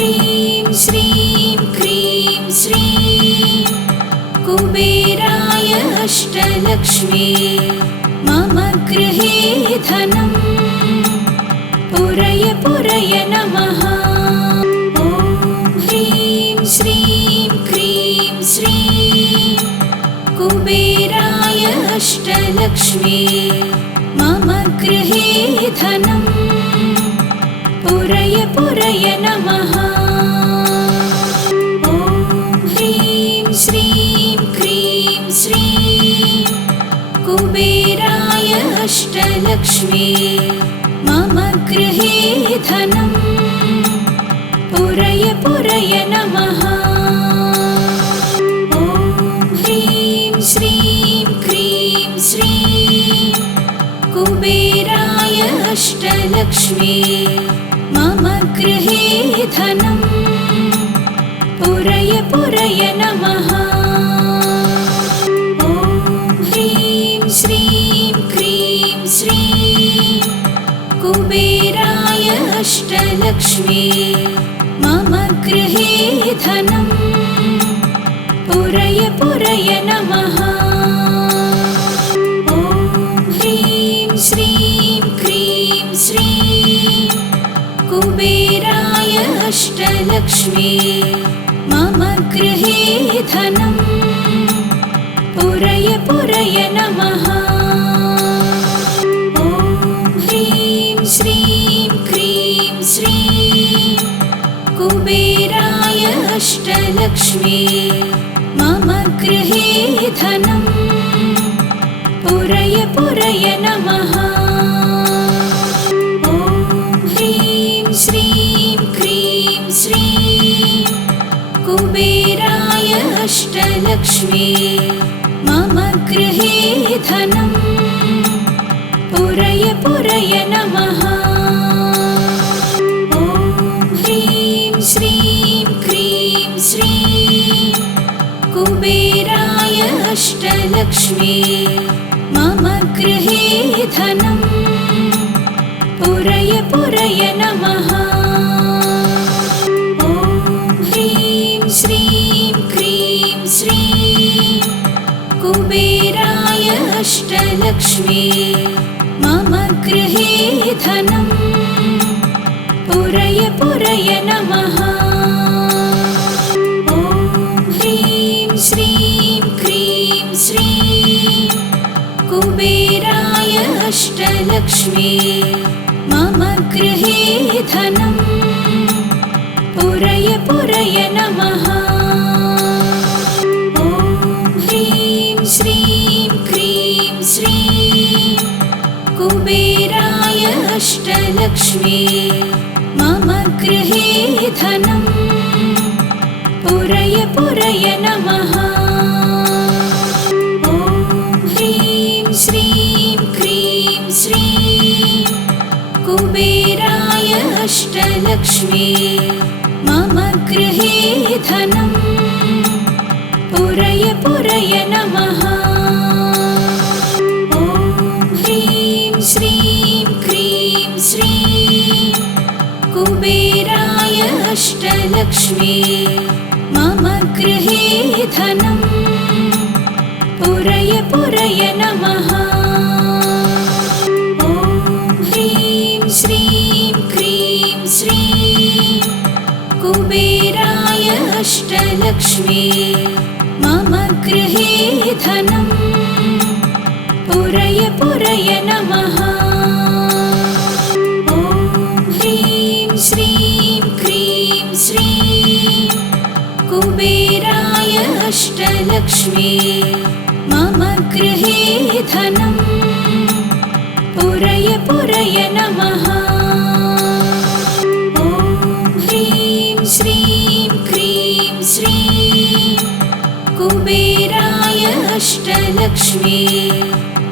ह्रीं श्रीं क्रीं श्रीं कुबेराय अष्टलक्ष्मी मम गृहे धनं पुरय पुरय नमः। ॐ ह्रीं श्रीं क्रीं श्रीं कुबेराय अष्टलक्ष्मी मम गृहे धनं पुरय पुरय नमः। ॐ ह्रीं श्रीं क्रीं श्रीं कुबेराय अष्टलक्ष्मी मम गृहे धनं पुरय पुरय नमः। ॐ ह्रीं श्रीं क्रीं श्रीं कुबेराय अष्टलक्ष्मी मम गृहे धनं पुरय पुरय नमः। ॐ ह्रीं श्रीं क्रीं श्रीं कुबेराय अष्टलक्ष्मी मम गृहे धनं पुरय पुरय नमः। ॐ ह्रीं श्रीं क्रीं श्रीं कुबेराय अष्टलक्ष्मी मम गृहे धनं पुरय पुरय नमः। ॐ ह्रीं श्रीं क्रीं श्रीं कुबेराय अष्टलक्ष्मी मम गृहे धनं पुरय पुरय नमः। ॐ ह्रीं श्रीं क्रीं श्रीं कुबेराय अष्टलक्ष्मी मम गृहे धनं पुरय पुरय नमः। ॐ ह्रीं श्रीं क्रीं श्रीं कुबेराय अष्टलक्ष्मी मम गृहे धनं पुरय पुरय नमः। ॐ ह्रीं श्रीं क्रीं श्रीं कुबेराय अष्टलक्ष्मी मम गृहे धनं पुरय पुरय नमः। ॐ ह्रीं श्रीं क्रीं श्रीं कुबेराय अष्टलक्ष्मी मम गृहे धनं पुरय पुरय नमः। ॐ ह्रीं श्रीं क्रीं श्रीं कुबेराय अष्टलक्ष्मी मम गृहे धनं पुरय पुरय नमः। ॐ ह्रीं श्रीं क्रीं श्रीं कुबेराय अष्टलक्ष्मी मम गृहे धनं पुरय पुरय नमः। ॐ ह्रीं श्रीं क्रीं श्रीं कुबेराय अष्टलक्ष्मी मम गृहे धनं पुरय पुरय नमः। ॐ ह्रीं श्रीं क्रीं श्रीं कुबेराय अष्टलक्ष्मी मम गृहे धनं पुरय पुरय नमः। ॐ ह्रीं श्रीं क्रीं श्रीं कुबेराय अष्टलक्ष्मी मम गृहे धनं पुरय पुरय नमः। ॐ ह्रीं श्रीं क्रीं श्रीं कुबेराय अष्टलक्ष्मी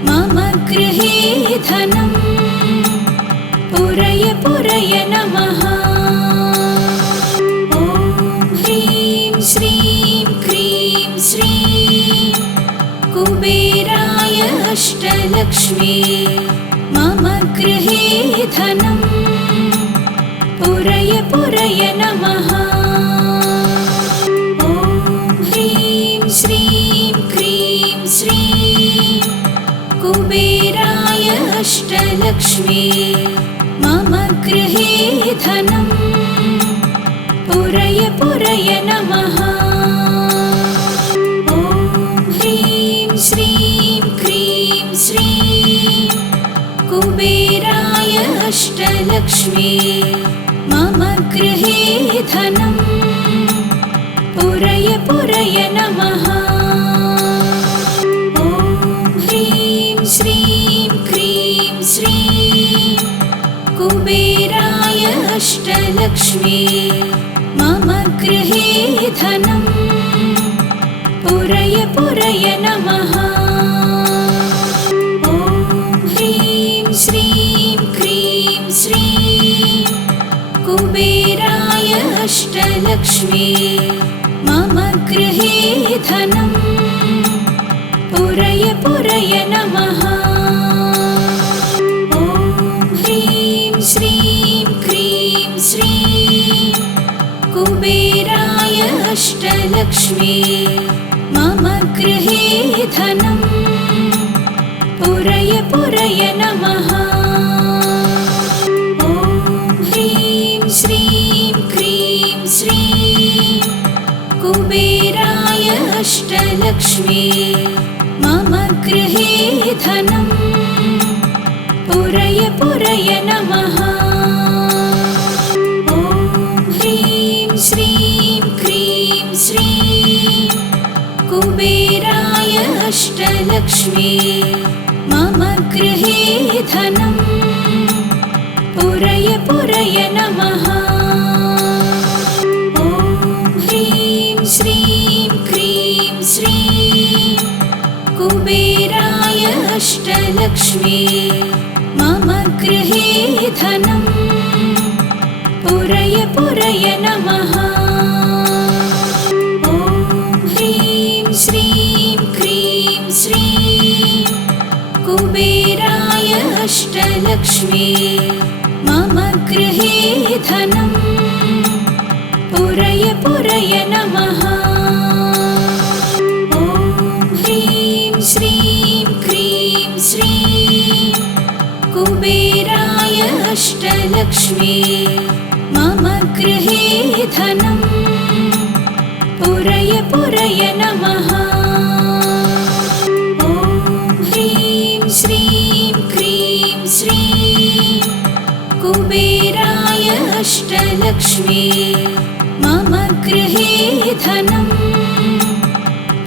मम गृहे धनं पुरय पुरय नमः। ॐ ह्रीं श्रीं क्रीं श्रीं कुबेराय अष्टलक्ष्मी मम गृहे धनं पुरय पुरय नमः। ॐ ह्रीं श्रीं क्रीं श्रीं कुबेराय अष्टलक्ष्मी मम गृहे धनम् पुरय पुरय नमः। ॐ ह्रीं श्रीं क्रीं श्रीं कुबेराय अष्टलक्ष्मी मम गृहे धनम् पुरय पुरय नमः। ॐ ह्रीं श्रीं क्रीं श्रीं कुबेराय अष्टलक्ष्मी मम गृहे धनम् पुरय पुरय नमः। ॐ ह्रीं श्रीं क्रीं श्रीं कुबेराय अष्टलक्ष्मी मम गृहे धनम् पुरय पुरय नमः। ॐ ह्रीं श्रीं क्रीं श्रीं कुबेराय अष्टलक्ष्मी मम गृहे धनम् पुरय पुरय नमः। ॐ ह्रीं श्रीं क्रीं श्रीं कुबेराय अष्टलक्ष्मी मम गृहे धनम् पुरय पुरय नमः। ॐ ह्रीं श्रीं क्रीं श्रीं कुबेराय अष्टलक्ष्मी मम गृहे धनम् पुरय पुरय नमः। ॐ ह्रीं श्रीं क्रीं श्रीं कुबेराय अष्टलक्ष्मी मम गृहे धनम् पुरय पुरय नमः। ॐ ह्रीं श्रीं क्रीं श्रीं कुबेराय अष्टलक्ष्मी मम गृहे धनम् पुरय पुरय नमः। ॐ ह्रीं श्रीं क्रीं श्रीं कुबेराय अष्टलक्ष्मी मम गृहे धनम् पुरय पुरय नमः। ॐ ह्रीं श्रीं क्रीं श्रीं कुबेराय अष्टलक्ष्मी मम गृहे धनम्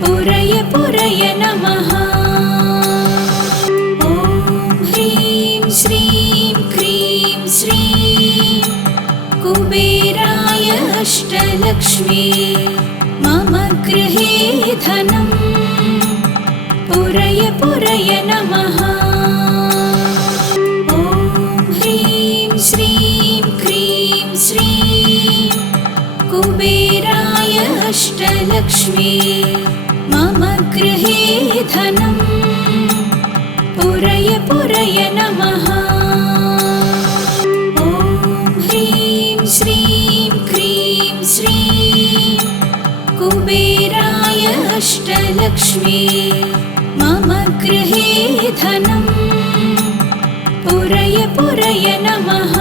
पुरय पुरय नमः। ॐ ह्रीं श्रीं क्रीं श्रीं कुबेराय अष्टलक्ष्मी मम गृहे धनम् पुरय पुरय नमः। ॐ ह्रीं श्रीं क्रीं श्रीं कुबेराय अष्टलक्ष्मी मम गृहे धनम् पुरय पुरय नमः। ॐ ह्रीं श्रीं क्रीं श्रीं कुबेराय अष्टलक्ष्मी मम गृहे धनम् पुरय पुरय नमः।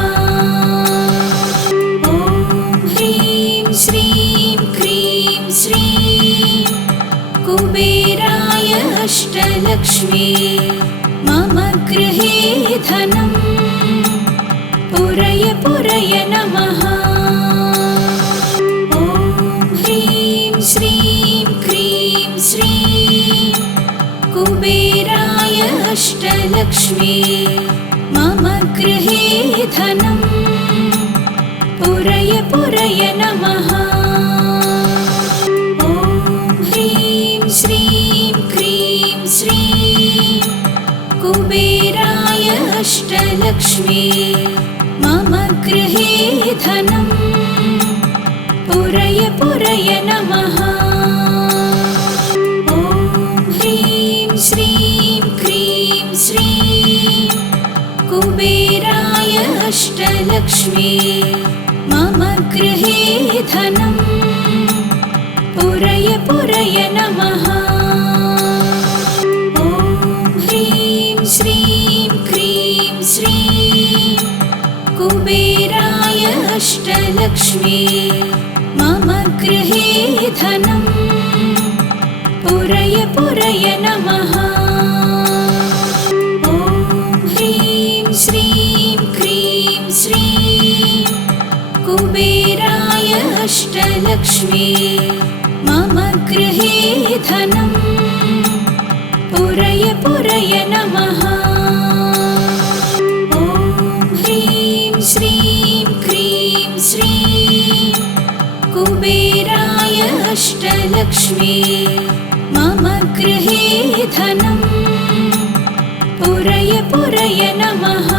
ॐ ह्रीं श्रीं क्रीं श्रीं कुबेराय अष्टलक्ष्मी मम गृहे धनम् पुरय पुरय नमः। ॐ ह्रीं श्रीं क्रीं श्रीं कुबेराय अष्टलक्ष्मी मम गृहे धनम् पुरय पुरय नमः। ॐ ह्रीं श्रीं क्रीं श्रीं कुबेराय अष्टलक्ष्मी मम गृहे धनम् पुरय पुरय नमः। ॐ ह्रीं श्रीं क्रीं श्रीं कुबेराय अष्टलक्ष्मी मम गृहे धनं पुरय पुरय नमः। ॐ ह्रीं श्रीं क्रीं श्रीं कुबेराय अष्टलक्ष्मी मम गृहे धनं पुरय पुरय नमः। ॐ ह्रीं श्रीं क्रीं श्रीं कुबेराय अष्टलक्ष्मी मम गृहे धनं पुरय पुरय नमः। ॐ ह्रीं श्रीं क्रीं श्रीं कुबेराय अष्टलक्ष्मी मम गृहे धनं पुरय पुरय नमः।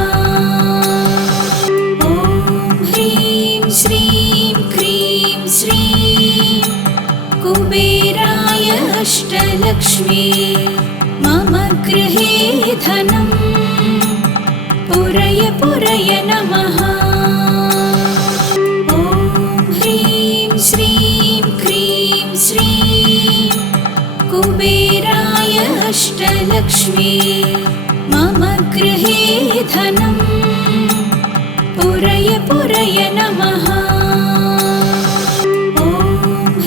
ॐ ह्रीं श्रीं क्रीं श्रीं कुबेराय अष्टलक्ष्मी मम गृहे धनं पुरय पुरय नमः। ॐ ह्रीं श्रीं क्रीं श्रीं कुबेराय अष्टलक्ष्मी मम गृहे धनं पुरय पुरय नमः। ॐ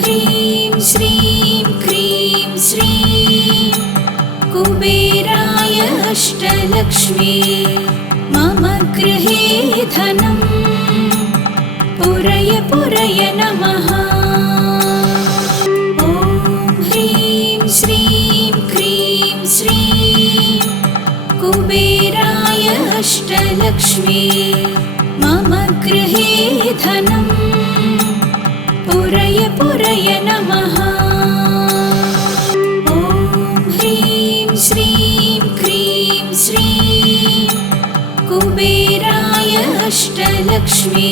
ह्रीं श्रीं क्रीं श्रीं कुबेराय अष्टलक्ष्मी मम गृहे धनं पुरय पुरय नमः। ॐ ह्रीं श्रीं क्रीं श्रीं कुबेराय अष्टलक्ष्मी मम गृहे धनं पुरय पुरय नमः। ॐ ह्रीं श्रीं क्रीं श्रीं कुबेराय अष्टलक्ष्मी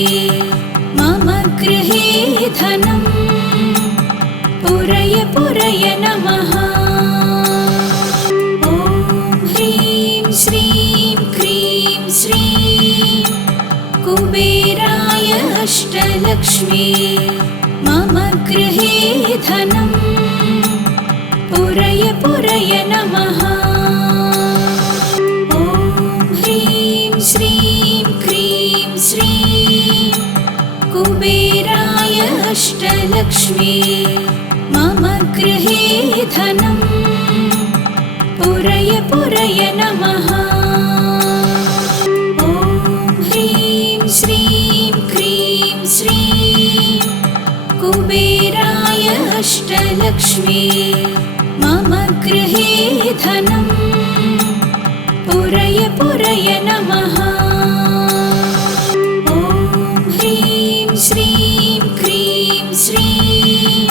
मम गृहे धनं पुरय पुरय नमः। ॐ ह्रीं श्रीं क्रीं श्रीं कुबेराय अष्टलक्ष्मी मम गृहे धनं पुरय पुरय नमः। ॐ ह्रीं श्रीं क्रीं श्रीं कुबेराय अष्टलक्ष्मी मम गृहे धनं पुरय पुरय नमः। ॐ ह्रीं श्रीं क्रीं श्रीं कुबेराय अष्टलक्ष्मी मम गृहे धनं पुरय पुरय नमः। ॐ ह्रीं श्रीं क्रीं श्रीं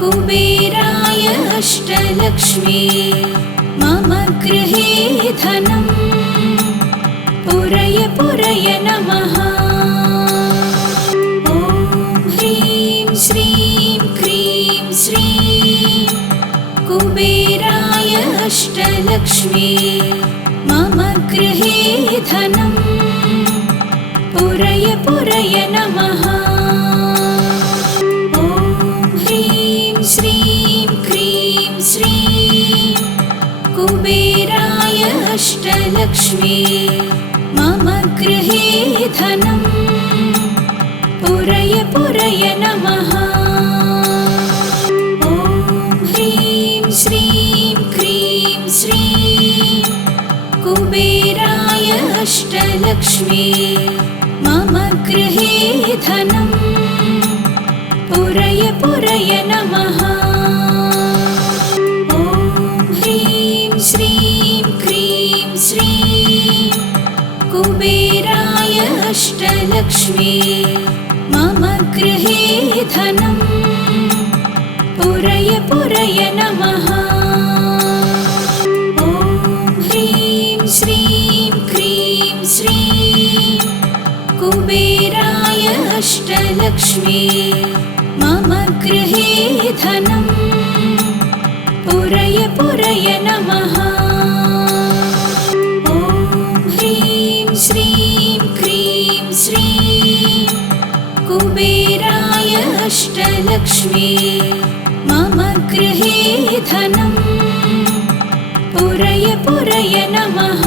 कुबेराय अष्टलक्ष्मी मम गृहे धनं पुरय पुरय नमः। ॐ ह्रीं श्रीं क्रीं श्रीं कुबेराय अष्टलक्ष्मी मम गृहे धनं पुरय पुरय नमः। ॐ ह्रीं श्रीं क्रीं श्रीं कुबेराय अष्टलक्ष्मी मम गृहे धनं पुरय पुरय नमः। ॐ ह्रीं श्रीं क्रीं श्रीं कुबेराय अष्टलक्ष्मी मम गृहे धनं पुरय पुरय नमः। ॐ ह्रीं श्रीं क्रीं श्रीं कुबेराय अष्टलक्ष्मी मम गृहे धनं पुरय पुरय नमः। ॐ ह्रीं श्रीं क्रीं श्रीं कुबेराय अष्टलक्ष्मी मम गृहे धनं पुरय पुरय नमः। ॐ ह्रीं श्रीं क्रीं श्रीं कुबेराय अष्टलक्ष्मी मम गृहे धनम् पुरय पुरय नमः।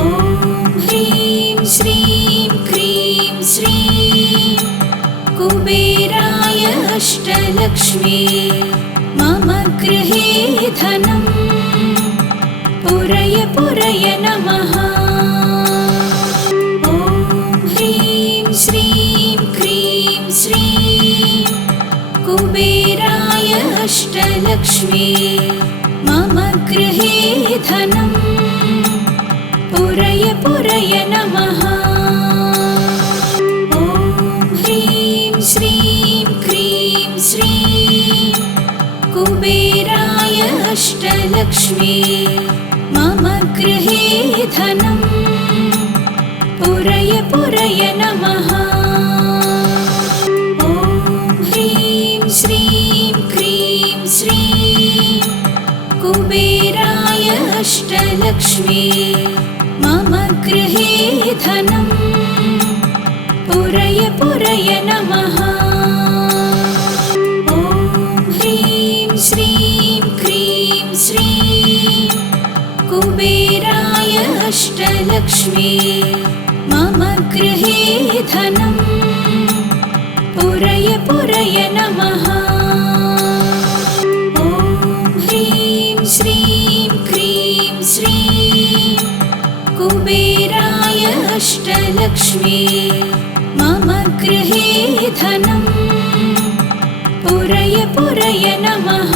ॐ ह्रीं श्रीं क्रीं श्रीं कुबेराय अष्टलक्ष्मी मम गृहे धनम् पुरय पुरय नमः। ॐ ह्रीं श्रीं क्रीं श्रीं कुबेराय अष्टलक्ष्मी मम गृहे धनम् पुरय पुरय नमः। ॐ ह्रीं श्रीं क्रीं श्रीं कुबेराय अष्टलक्ष्मी मम गृहे धनम् पुरय पुरय नमः। ॐ ह्रीं श्रीं क्रीं श्रीं कुबेराय अष्टलक्ष्मी मम गृहे धनम् पुरय पुरय नमः। ॐ ह्रीं श्रीं क्रीं श्रीं कुबेराय अष्टलक्ष्मी मम गृहे धनम् पुरय पुरय नमः। ॐ ह्रीं श्रीं क्रीं श्रीं कुबेराय अष्टलक्ष्मी मम गृहे धनम् पुरय पुरय नमः।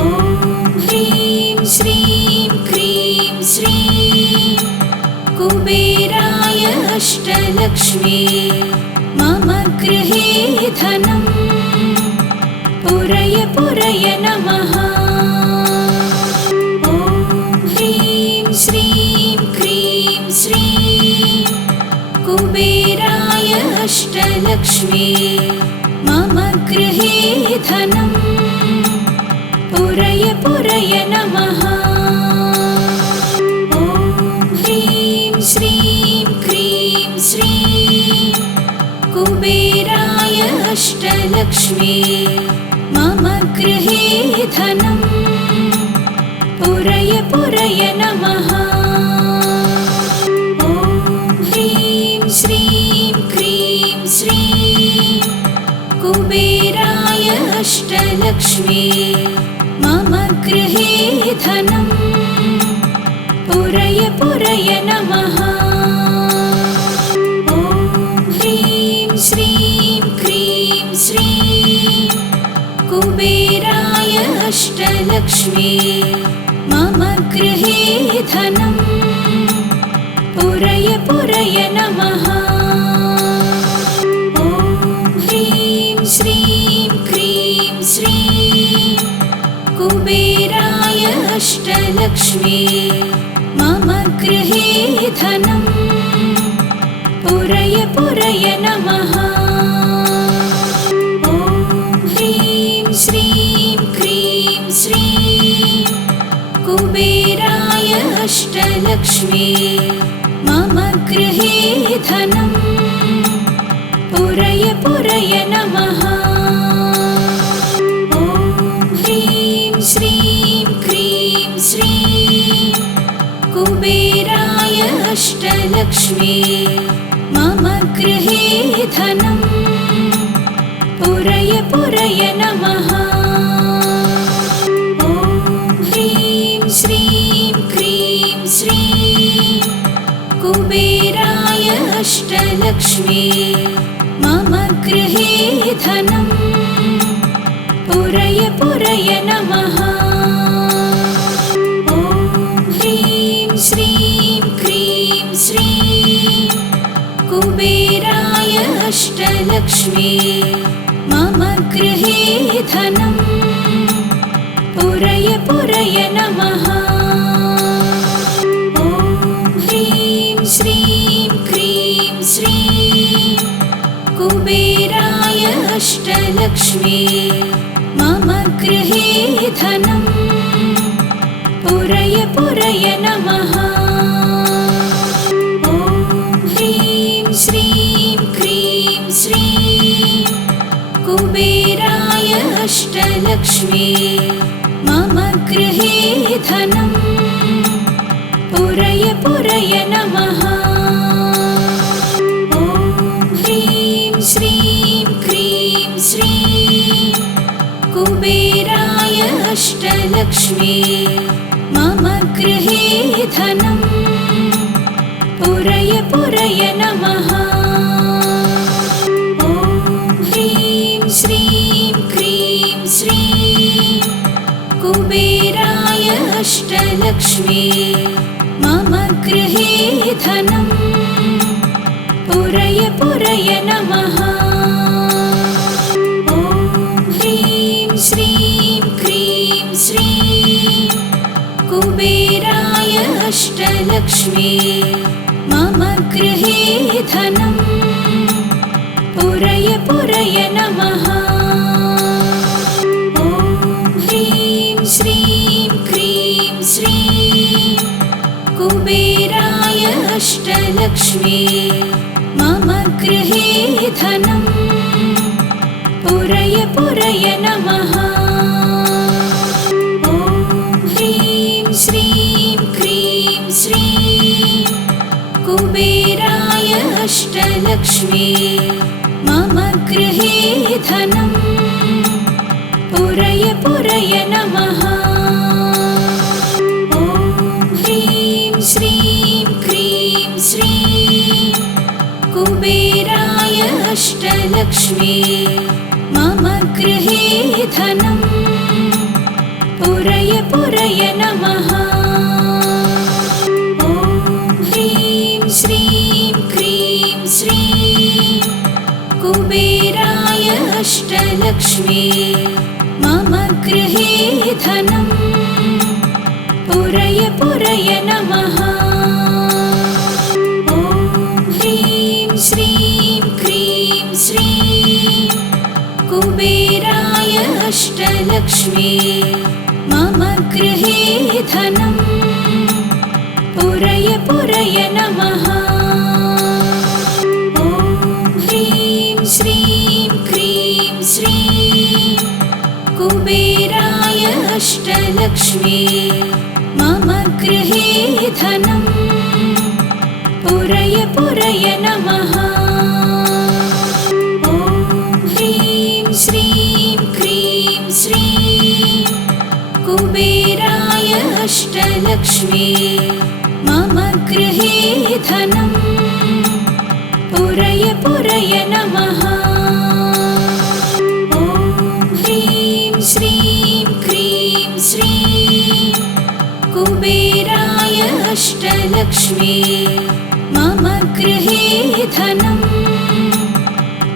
ॐ ह्रीं श्रीं क्रीं श्रीं कुबेराय अष्टलक्ष्मी मम गृहे धनम् पुरय पुरय नमः। ॐ ह्रीं श्रीं क्रीं श्रीं कुबेराय अष्टलक्ष्मी मम गृहे धनम् पुरय पुरय नमः। ॐ ह्रीं श्रीं क्रीं श्रीं कुबेराय अष्टलक्ष्मी मम गृहे धनम् पुरय पुरय नमः। ॐ ह्रीं श्रीं क्रीं श्रीं कुबेराय अष्टलक्ष्मी मम गृहे धनम् पुरय पुरय नमः। ॐ ह्रीं श्रीं क्रीं श्रीं कुबेराय अष्टलक्ष्मी मम गृहे धनम् पुरय पुरय नमः। ॐ ह्रीं श्रीं क्रीं श्रीं कुबेराय अष्टलक्ष्मी मम गृहे धनम् पुरय पुरय नमः। ॐ ह्रीं श्रीं क्रीं श्रीं कुबेराय अष्टलक्ष्मी मम गृहे धनम् पुरय पुरय नमः। ॐ ह्रीं श्रीं क्रीं श्रीं कुबेराय अष्टलक्ष्मी मम गृहे धनम् पुरय पुरय नमः। ॐ ह्रीं श्रीं क्रीं श्रीं कुबेराय अष्टलक्ष्मी मम गृहे धनम् पुरय पुरय नमः। ॐ ह्रीं श्रीं क्रीं श्रीं कुबेराय अष्टलक्ष्मी मम गृहे धनम् पुरय पुरय नमः। ॐ ह्रीं श्रीं क्रीं श्रीं कुबेराय अष्टलक्ष्मी मम गृहे धनम् पुरय पुरय नमः। ॐ ह्रीं श्रीं क्रीं श्रीं कुबेराय अष्टलक्ष्मी मम गृहे धनं पुरय पुरय नमः। ॐ ह्रीं श्रीं क्रीं श्रीं कुबेराय अष्टलक्ष्मी मम गृहे धनं पुरय पुरय नमः। ॐ ह्रीं श्रीं क्रीं श्रीं कुबेराय अष्टलक्ष्मी मम गृहे धनं पुरय पुरय नमः। ॐ ह्रीं श्रीं क्रीं श्रीं कुबेराय अष्टलक्ष्मी मम गृहे धनं पुरय पुरय नमः। ॐ ह्रीं श्रीं क्रीं श्रीं कुबेराय अष्टलक्ष्मी मम गृहे धनं पुरय पुरय नमः। ॐ ह्रीं श्रीं क्रीं श्रीं कुबेराय अष्टलक्ष्मी मम गृहे धनं पुरय पुरय नमः। ॐ ह्रीं श्रीं क्रीं श्रीं कुबेराय अष्टलक्ष्मी मम गृहे धनं पुरय पुरय नमः। ॐ ह्रीं श्रीं क्रीं श्रीं कुबेराय अष्टलक्ष्मी मम गृहे धनं पुरय पुरय नमः। ॐ ह्रीं श्रीं क्रीं श्रीं कुबेराय अष्टलक्ष्मी मम गृहे धनं पुरय पुरय नमः। ॐ ह्रीं श्रीं क्रीं श्रीं कुबेराय अष्टलक्ष्मी मम गृहे धनं पुरय पुरय नमः। ॐ ह्रीं श्रीं क्रीं श्रीं कुबेराय अष्टलक्ष्मी मम गृहे धनं पुरय पुरय नमः। ॐ ह्रीं श्रीं क्रीं श्रीं कुबेराय अष्टलक्ष्मी मम गृहे धनं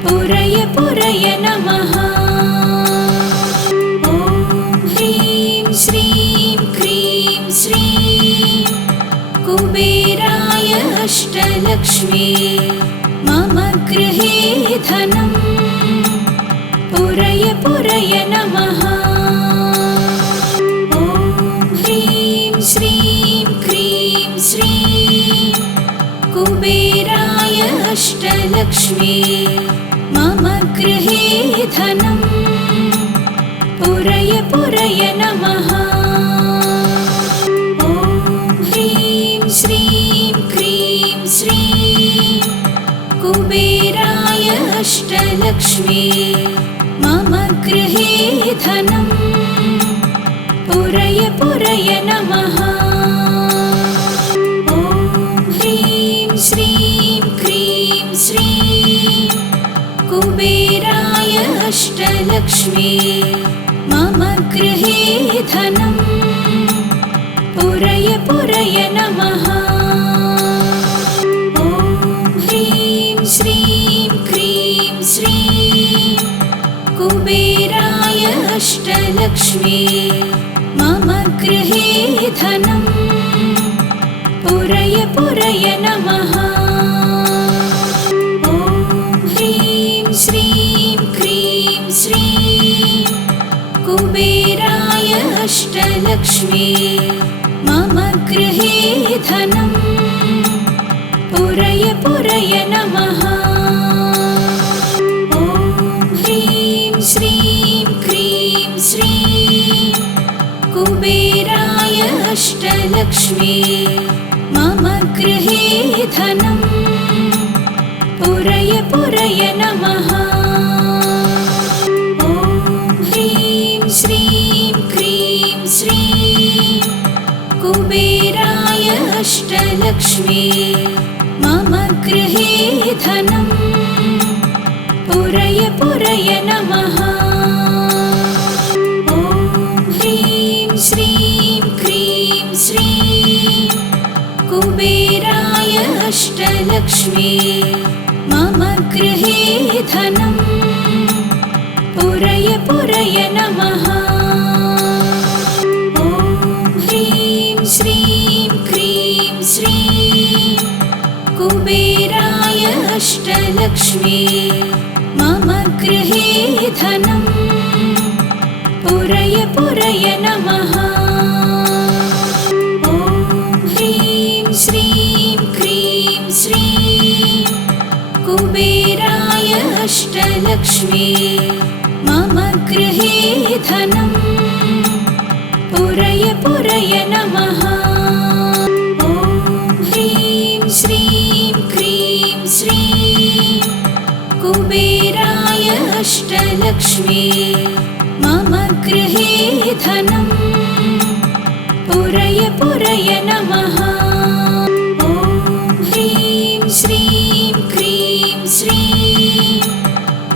पुरय पुरय नमः। ॐ ह्रीं श्रीं क्रीं श्रीं कुबेराय अष्टलक्ष्मी मम गृहे धनं पुरय पुरय नमः। ॐ ह्रीं श्रीं क्रीं श्रीं कुबेराय अष्टलक्ष्मी मम गृहे धनं पुरय पुरय नमः। ॐ ह्रीं श्रीं क्रीं श्रीं कुबेराय अष्टलक्ष्मी मम गृहे धनं पुरय पुरय नमः। ॐ ह्रीं श्रीं क्रीं श्रीं कुबेराय अष्टलक्ष्मी मम गृहे धनं पुरय पुरय नमः। ॐ ह्रीं श्रीं क्रीं श्रीं कुबेराय अष्टलक्ष्मी मम गृहे धनं पुरय पुरय नमः। ॐ ह्रीं श्रीं क्रीं श्रीं कुबेराय अष्टलक्ष्मी मम गृहे धनं पुरय पुरय नमः। अष्टलक्ष्मी मम गृहे धनं पुरय पुरय नमः। ॐ ह्रीं श्रीं क्रीं श्रीं कुबेराय अष्टलक्ष्मी मम गृहे धनं पुरय पुरय नमः। ॐ ह्रीं श्रीं क्रीं श्रीं कुबेराय अष्टलक्ष्मी मम गृहे धनं पुरय पुरय नमः। ॐ ह्रीं श्रीं क्रीं श्रीं कुबेराय अष्टलक्ष्मी मम गृहे धनं पुरय पुरय नमः। ॐ ह्रीं श्रीं क्रीं श्रीं कुबेराय अष्टलक्ष्मी मम गृहे धनं पुरय पुरय नमः। ॐ ह्रीं श्रीं क्रीं श्रीं कुबेराय अष्टलक्ष्मी मम गृहे धनं पुरय पुरय नमः। ॐ ह्रीं श्रीं क्रीं श्रीं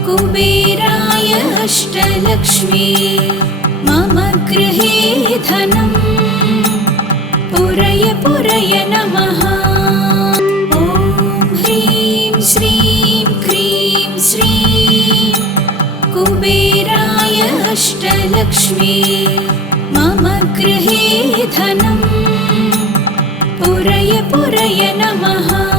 कुबेराय अष्टलक्ष्मी मम गृहे धनं पुरय पुरय नमः। ॐ ह्रीं श्रीं क्रीं श्रीं कुबेराय अष्टलक्ष्मी मम गृहे धनं पुरय पुरय नमः।